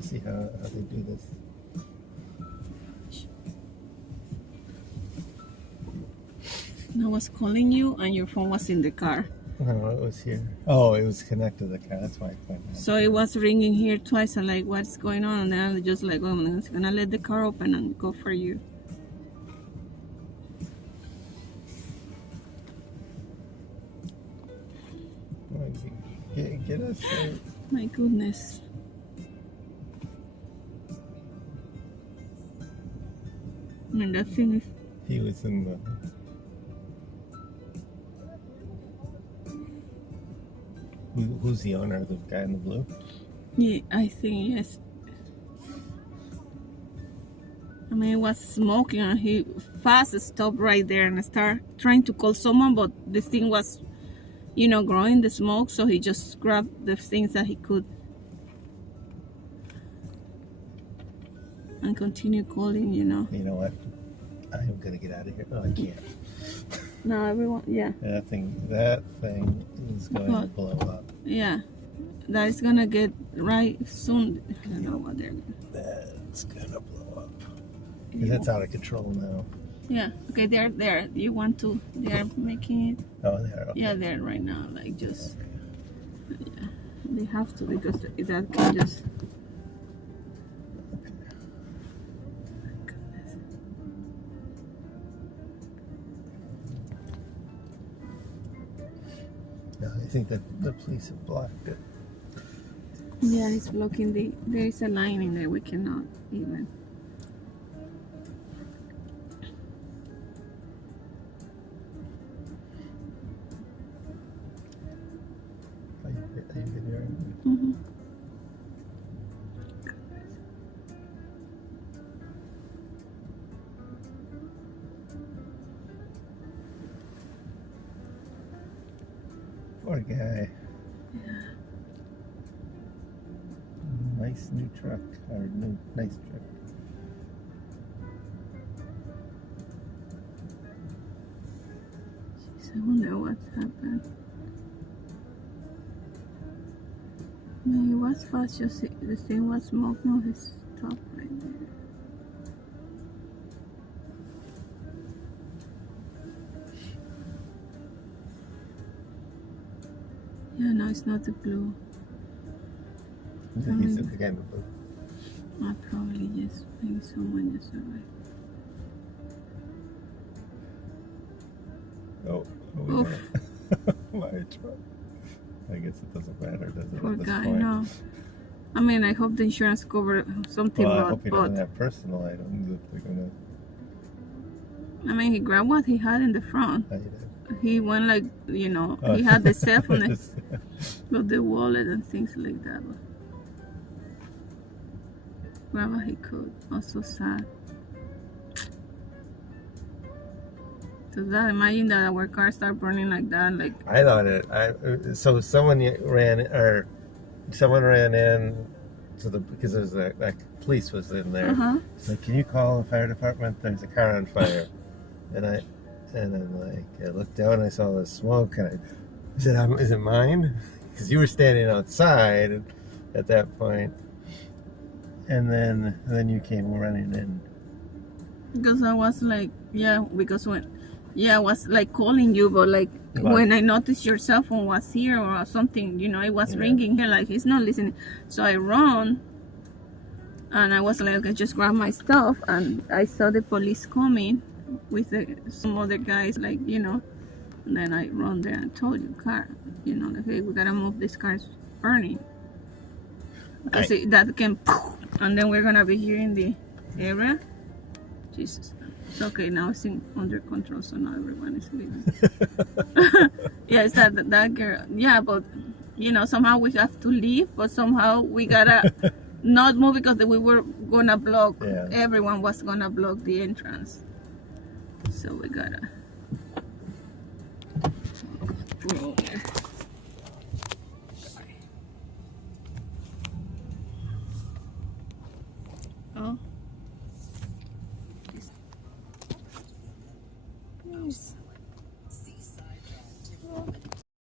to see how they do this. I was calling you and your phone was in the car. No, it was here. Oh, it was connected to the car. That's why I couldn't. So it was ringing here twice. I'm like, what's going on? And then I just like, oh, I'm just gonna let the car open and go for you. Get us. My goodness. I mean, that thing is. He was in the. Who's the owner? The guy in the blue? Yeah, I think yes. I mean, it was smoking and he fast stopped right there and started trying to call someone, but the thing was, you know, growing the smoke, so he just grabbed the things that he could and continue calling, you know. You know what? I'm gonna get out of here. Oh, I can't. No, everyone, yeah. That thing is going to blow up. Yeah, that is gonna get right soon. I don't know what they're. That's gonna blow up. Because that's out of control now. Yeah. Okay, they're there. You want to? They're making it. Oh, they are. Okay. Yeah, they're right now. Like just. Yeah, they have to because that can just. No, I think that the police have blocked it. Yeah, it's blocking the. There is a line in there. We cannot even. Are you videoing? Mm-hmm. Poor guy. Yeah. Nice new truck. Or nice truck. Jeez, I wonder what's happened. I mean, it was fast, just the thing was smoking on his top right there. Yeah, no, it's not the blue. He's the guy in the blue. I probably just, maybe someone just arrived. Oh, Oof. my truck. I guess it doesn't matter, does it? Poor at this guy, point? no. I mean, I hope the insurance covered something, Well, I hope he but doesn't have personal items if they're gonna. I mean, he grabbed what he had in the front. Oh, you did. He went like, you know, Oh. he had the cell phone, but the wallet and things like that. But grab what he could. Also sad. So that, imagine that our car start burning like that, like. I thought it. So someone ran in to the because there's a police was in there. So can you call the fire department? There's a car on fire, and then like I looked down and I saw the smoke and I said, "Is it mine?" Because you were standing outside at that point, and then you came running in. Because I was like, yeah, because I was like calling you, but like when I noticed your cell phone was here or something, you know, it was ringing here, like he's not listening. So I run, and I was like, okay, just grab my stuff, and I saw the police coming with some other guys, like, you know, and then I run there and told you, car, you know, like, hey, we gotta move, this car's burning. Because that can, and then we're gonna be here in the area. Jesus. It's okay, now it's under control, so now everyone is leaving. Yeah, it's that girl. Yeah, but, you know, somehow we have to leave, but somehow we gotta not move because we were gonna block, everyone was gonna block the entrance. So we gotta go there.